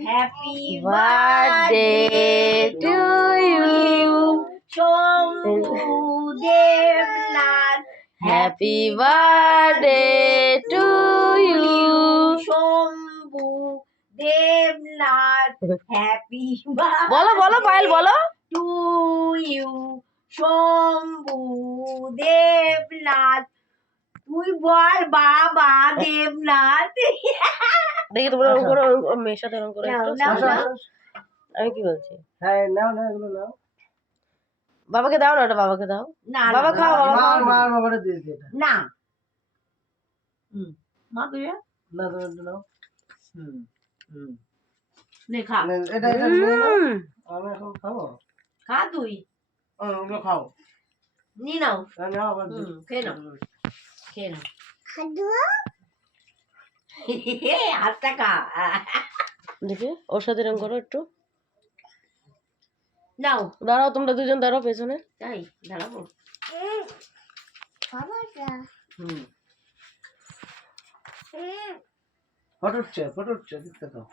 Happy birthday to you Shambhu Debnath happy birthday to you Shambhu Debnath happy বলো বলো পায়েল বলো টু ইউ শম্ভু দেবনাথ তুই বল বাবা দেবনাথ দেখি তোমরা ওরকম করো মেয়ের সাথে ওরকম করো একটু নাও, নাও। আমি কি বলছি হ্যাঁ নাও না এগুলো নাও বাবাকে দাও না ওটা বাবাকে দাও না বাবা খাও বাবা খাও মার মার বাবারে দিয়ে দিই এটা না মা তুই না তুমি একটু নাও হুম নে খা এটা এটা নিয়ে নাও আমি এখন খাবো খা তুই ওগুলো খাও নি নাও নাও আবার খেয়ে নাও খেয়ে নাও হাতটা খা দেখি ওর সাথে এরকম করো একটু নাও দাঁড়াও তোমরা দুজন দাঁড়াও পেছনে তাই দাঁড়াবো ফটো উঠছে দেখতে দাও